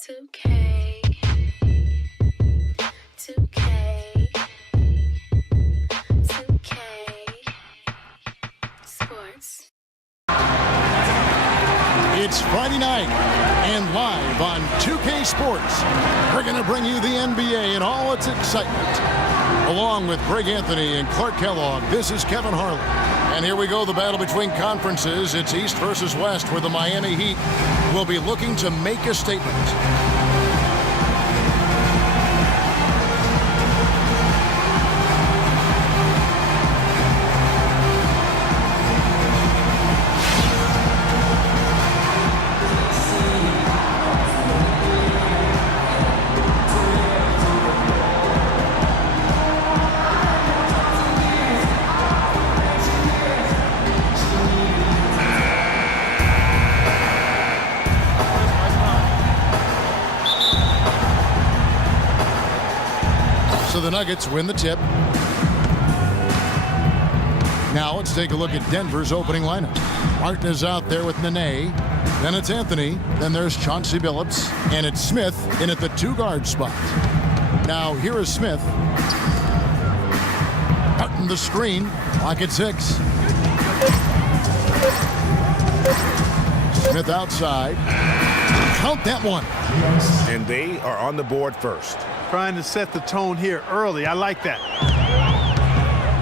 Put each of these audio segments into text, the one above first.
2K, 2K, 2K, Sports. It's Friday night, and live on 2K Sports, we're going to bring you the NBA and all its excitement. Along with Greg Anthony and Clark Kellogg, this is Kevin Harlan. And here we go, the battle between conferences. It's East versus West, where the Miami Heat will be looking to make a statement. So the Nuggets win the tip. Now let's take a look at Denver's opening lineup. Martin is out there with Nene. Then it's Anthony. Then there's Chauncey Billups. And it's Smith in at the two-guard spot. Now here is Smith. Martin the screen. Clock at 6. Smith outside. Count that one. And they are on the board first. Trying to set the tone here early. I like that.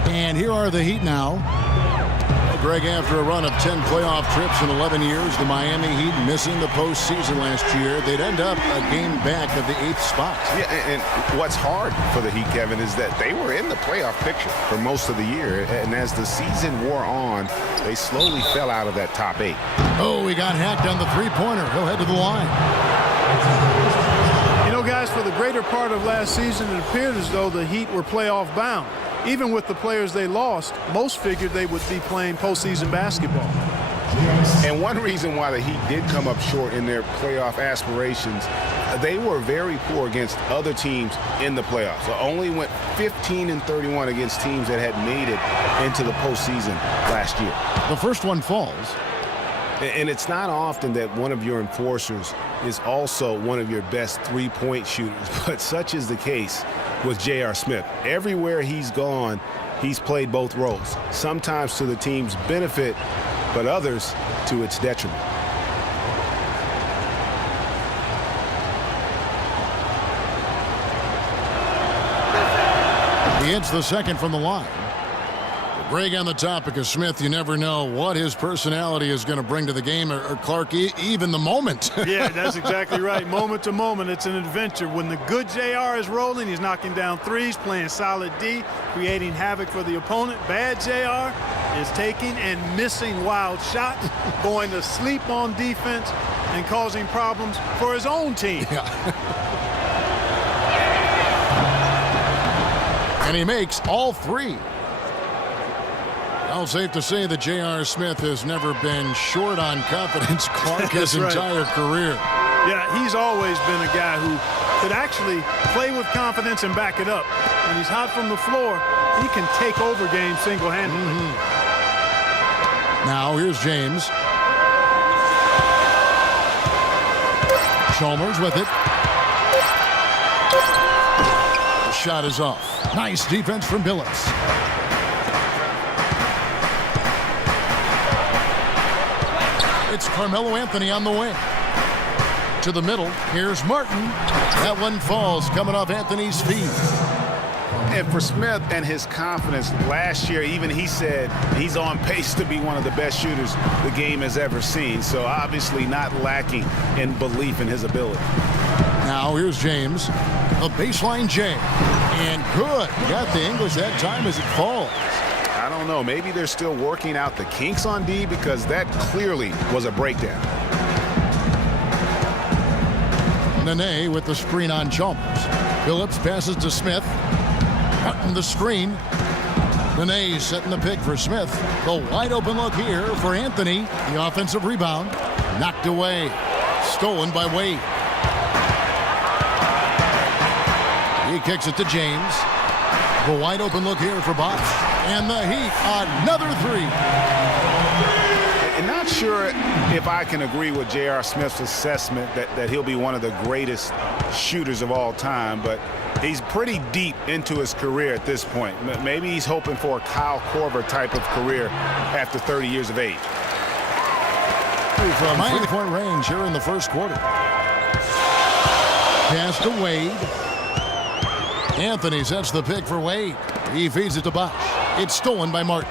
And here are the Heat now. Well, Greg, after a run of 10 playoff trips in 11 years, the Miami Heat missing the postseason last year, they'd end up a game back of the 8th spot. Yeah, and what's hard for the Heat, Kevin, is that they were in the playoff picture for most of the year. And as the season wore on, they slowly fell out of that top 8. Oh, he got hacked on the three-pointer. He'll head to the line. You know, guys, for the greater part of last season, it appeared as though the Heat were playoff bound. Even with the players they lost, most figured they would be playing postseason basketball. And one reason why the Heat did come up short in their playoff aspirations, they were very poor against other teams in the playoffs. So only went 15-31 against teams that had made it into the postseason last year. The first one falls. And it's not often that one of your enforcers is also one of your best three-point shooters, but such is the case with J.R. Smith. Everywhere he's gone, he's played both roles, sometimes to the team's benefit, but others to its detriment. He hits the second from the line. Greg, on the topic of Smith, you never know what his personality is going to bring to the game, or Clark, even the moment. Yeah, that's exactly right. Moment to moment, it's an adventure. When the good JR is rolling, he's knocking down threes, playing solid D, creating havoc for the opponent. Bad JR is taking and missing wild shots, going to sleep on defense, and causing problems for his own team. Yeah. And he makes all three. Well, safe to say that J.R. Smith has never been short on confidence, Clark, his entire career. Yeah, he's always been a guy who could actually play with confidence and back it up. When he's hot from the floor, he can take over games single-handedly. Now, here's James. Chalmers with it. The shot is off. Nice defense from Billups. It's Carmelo Anthony on the wing. To the middle, here's Martin. That one falls, coming off Anthony's feet. And for Smith and his confidence, last year even he said he's on pace to be one of the best shooters the game has ever seen. So obviously not lacking in belief in his ability. Now here's James. A baseline J. And good. Got the English that time as it falls. I don't know. Maybe they're still working out the kinks on D, because that clearly was a breakdown. Nene with the screen on Chalmers. Billups passes to Smith. Martin the screen. Nene setting the pick for Smith. The wide open look here for Anthony. The offensive rebound. Knocked away. Stolen by Wade. He kicks it to James. The wide open look here for Bosh. And the Heat, another three. And not sure if I can agree with J.R. Smith's assessment that he'll be one of the greatest shooters of all time, but he's pretty deep into his career at this point. Maybe he's hoping for a Kyle Korver type of career after 30 years of age. From three-point range here in the first quarter. Pass to Wade. Anthony sets the pick for Wade. He feeds it to Bosh. It's stolen by Martin.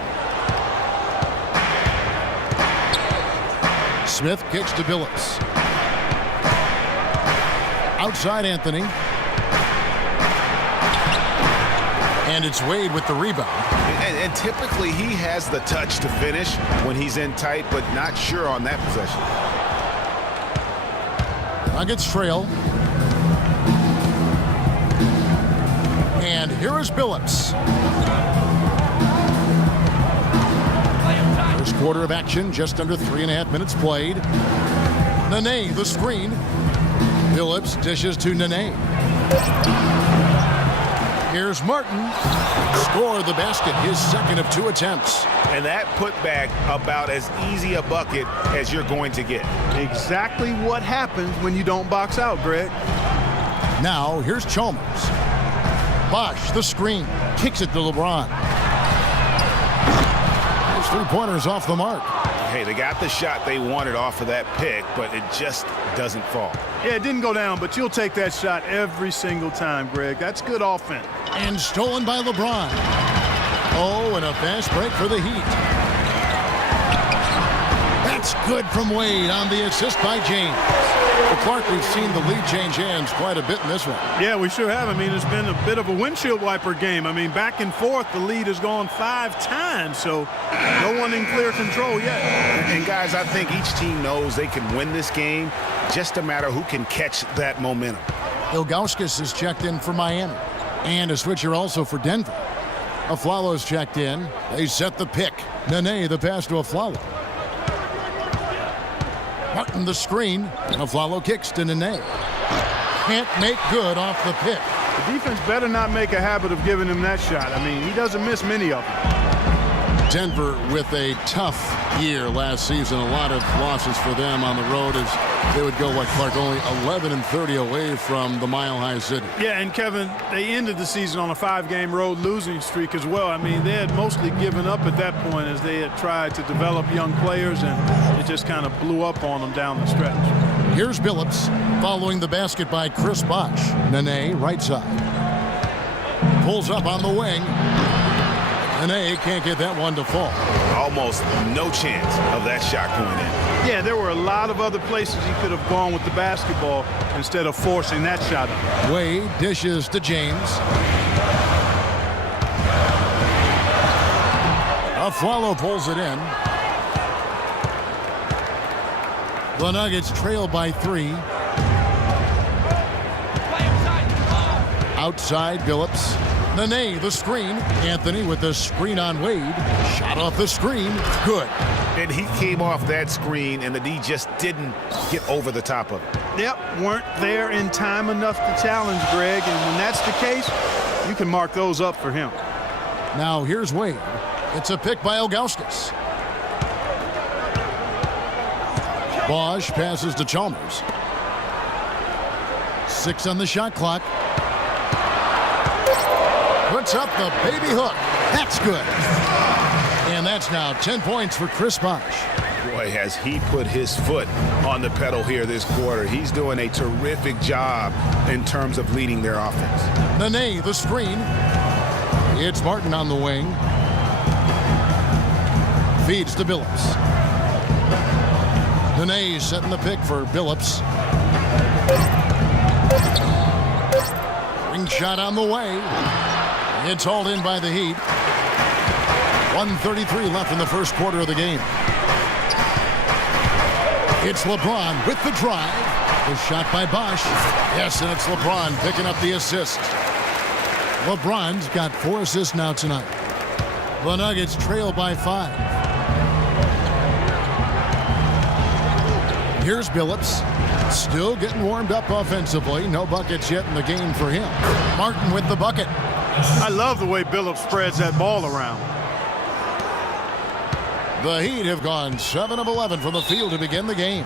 Smith kicks to Billups. Outside Anthony. And it's Wade with the rebound. And typically he has the touch to finish when he's in tight, but not sure on that possession. Nuggets trail. And here is Billups. First quarter of action, just under 3.5 minutes played. Nene, the screen. Billups dishes to Nene. Here's Martin. Score the basket, his second of 2 attempts. And that putback about as easy a bucket as you're going to get. Exactly what happens when you don't box out, Greg. Now, here's Chalmers. Bosh, the screen, kicks it to LeBron. Those 3-pointers off the mark. Hey, they got the shot they wanted off of that pick, but it just doesn't fall. Yeah, it didn't go down, but you'll take that shot every single time, Greg. That's good offense. And stolen by LeBron. Oh, and a fast break for the Heat. That's good from Wade on the assist by James. Well, Clark, we've seen the lead change hands quite a bit in this one. Yeah, we sure have. I mean, it's been a bit of a windshield wiper game. I mean, back and forth, the lead has gone 5 times, so no one in clear control yet. And guys, I think each team knows they can win this game, just a matter who can catch that momentum. Ilgauskas is checked in for Miami. And a switcher also for Denver. Aflalo's checked in. They set the pick. Nene the pass to Aflalo. Martin the screen. And Aflalo kicks to Nene. Can't make good off the pick. The defense better not make a habit of giving him that shot. I mean, he doesn't miss many of them. Denver with a tough year last season. A lot of losses for them on the road as they would go, Clark, only 11-30 away from the Mile High City. Yeah, and Kevin, they ended the season on a 5-game road losing streak as well. I mean, they had mostly given up at that point as they had tried to develop young players, and it just kind of blew up on them down the stretch. Here's Billups following the basket by Chris Bosh. Nene, right side. Pulls up on the wing. Nene can't get that one to fall. Almost no chance of that shot going in. Yeah, there were a lot of other places he could have gone with the basketball instead of forcing that shot up. Wade dishes to James. Aflalo pulls it in. The Nuggets trail by 3. Outside Billups. Nene, the screen. Anthony with the screen on Wade. Shot off the screen. Good. And he came off that screen, and the D just didn't get over the top of it. Yep, weren't there in time enough to challenge Greg, and when that's the case, you can mark those up for him. Now here's Wade. It's a pick by Ilgauskas. Bosh passes to Chalmers. 6 on the shot clock. Puts up the baby hook. That's good. And that's now 10 points for Chris Bosh. Boy, has he put his foot on the pedal here this quarter. He's doing a terrific job in terms of leading their offense. Nene, the screen. It's Martin on the wing. Feeds to Billups. Nene setting the pick for Billups. Ring shot on the way. It's hauled in by the Heat. 1:33 left in the first quarter of the game. It's LeBron with the drive. The shot by Bosh. Yes, and it's LeBron picking up the assist. LeBron's got 4 assists now tonight. The Nuggets trail by 5. Here's Billups. Still getting warmed up offensively. No buckets yet in the game for him. Martin with the bucket. I love the way Billups spreads that ball around. The Heat have gone 7 of 11 from the field to begin the game.